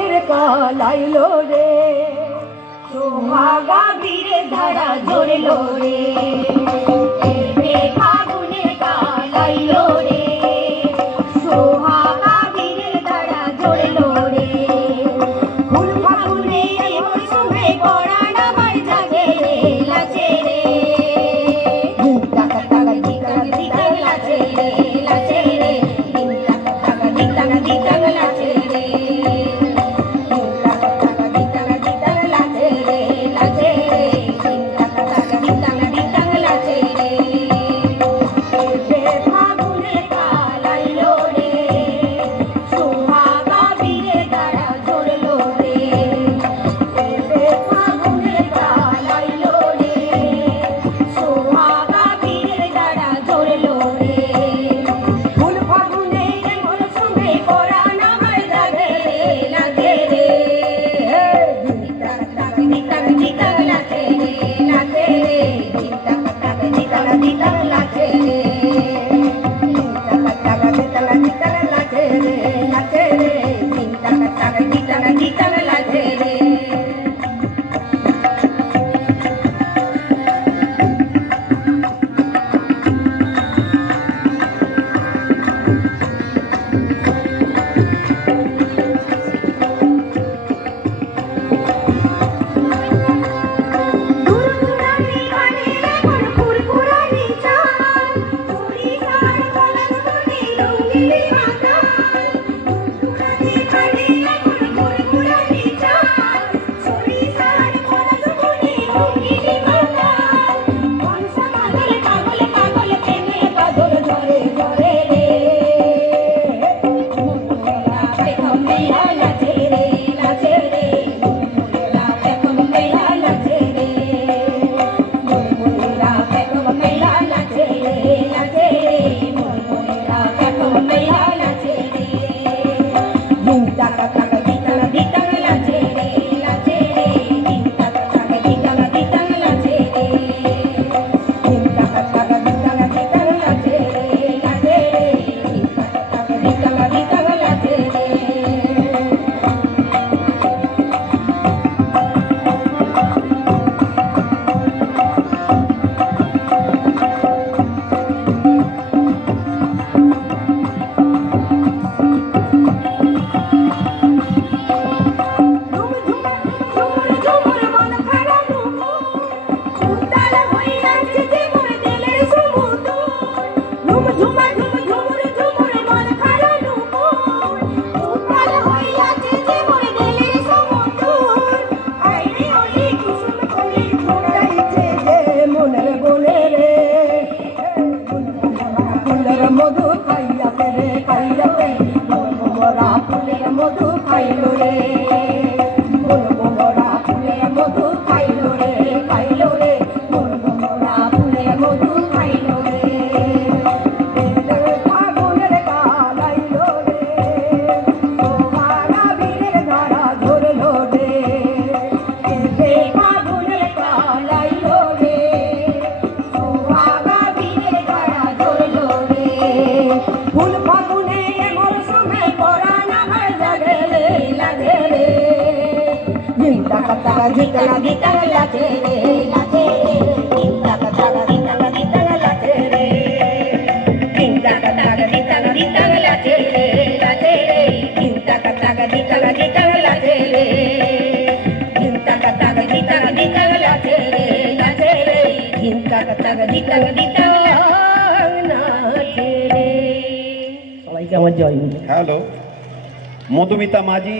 ফাগুনের কাল আইলো রে, সোহাগা বীরের ধারা ঝরলো রে। ফাগুনের কাল আইলো রে, সোহাগা বীরের ধারা ঝরলো রে। ফুল ফাগুনে মৌসুমে পরাণ আমার জাগে রে, লাচে রে। টাকা টাকা দিকা দিকা লাচে রে, লাচে রে। টাকা টাকা দিকা দিকা লাচে রে। মধু খাইয়াতে রে, খাইয়াতে মোরা ফুলের মধু খাইলো রে। মোরা ফুলের মধু খাইলো রে, খাইলো রে। মোরা ফুলের মধু খাইলো রে। ফাগুনের কাল আইলো রে, সোহাগা বীরের ধারা ঝরলো রে। ফাগুনের কাল আইলো রে, সোহাগা বীরের ধারা ঝরলো রে। ফুল ফাগুনে মৌসুমে পরাণ আমার জাগে রে, লাগে রে। টাকা টাকা দিকা দিকা লাগে রে, লাগে রে। টাকা টাকা দিকা দিকা লাগে রে। টাকা টাকা দিকা দিকা লাগে রে, লাগে রে। টাকা টাকা দিকা দিকা লাগে রে। টাকা টাকা দিকা দিকা লাগে রে, লাগে রে। টাকা টাকা দিকা দিকা লাগে রে। সবাইকে আমার জয়। হ্যালো, মধুমিতা মাঝি।